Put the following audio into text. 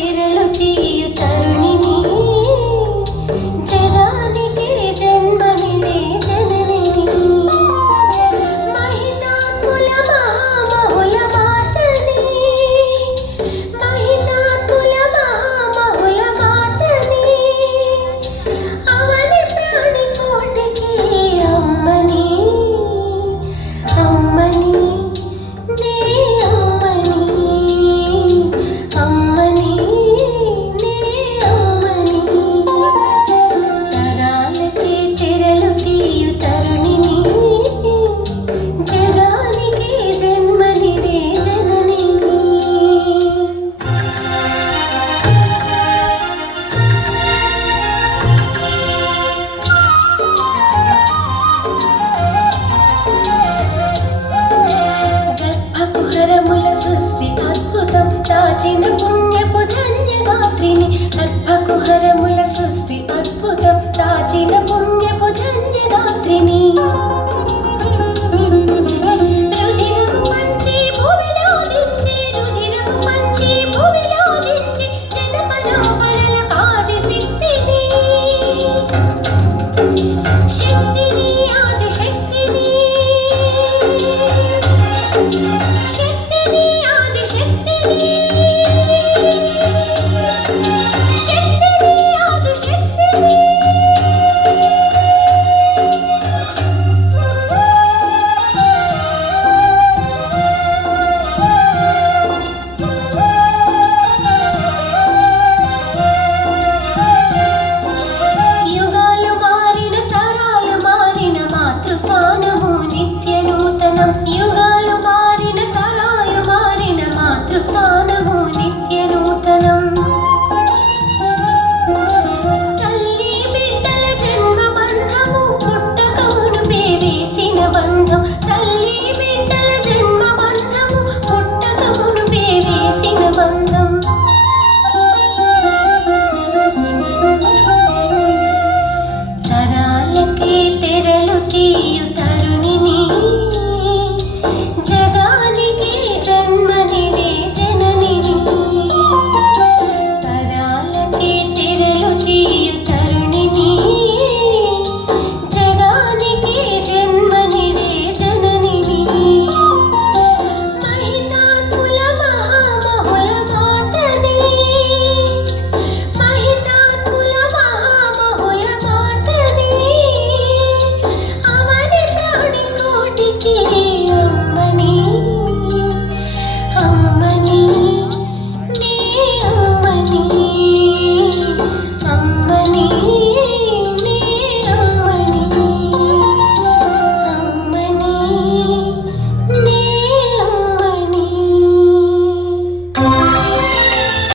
తెరలు తీయు తరుణిని జగానికి జన్మనిదే జననిని మహితాత్ముల మహామహుల మాతని మహితాత్ముల మహామహుల మాతని అవని ప్రాణి కోటికి అమ్మని అమ్మని నే అమ్మని అమ్మని నే అమ్మని తరాలకే తెరలు తీయు తరుణిని జగానికి జన్మనిదే జననిని గర్భకుహరముల సృష్టి అద్భుతం దాచిన పుణ్యపు ధన్యగాత్రిని గర్భకుహరముల సృష్టి అద్భుతం దాచిన పుణ్యపు ధన్యగాత్రిని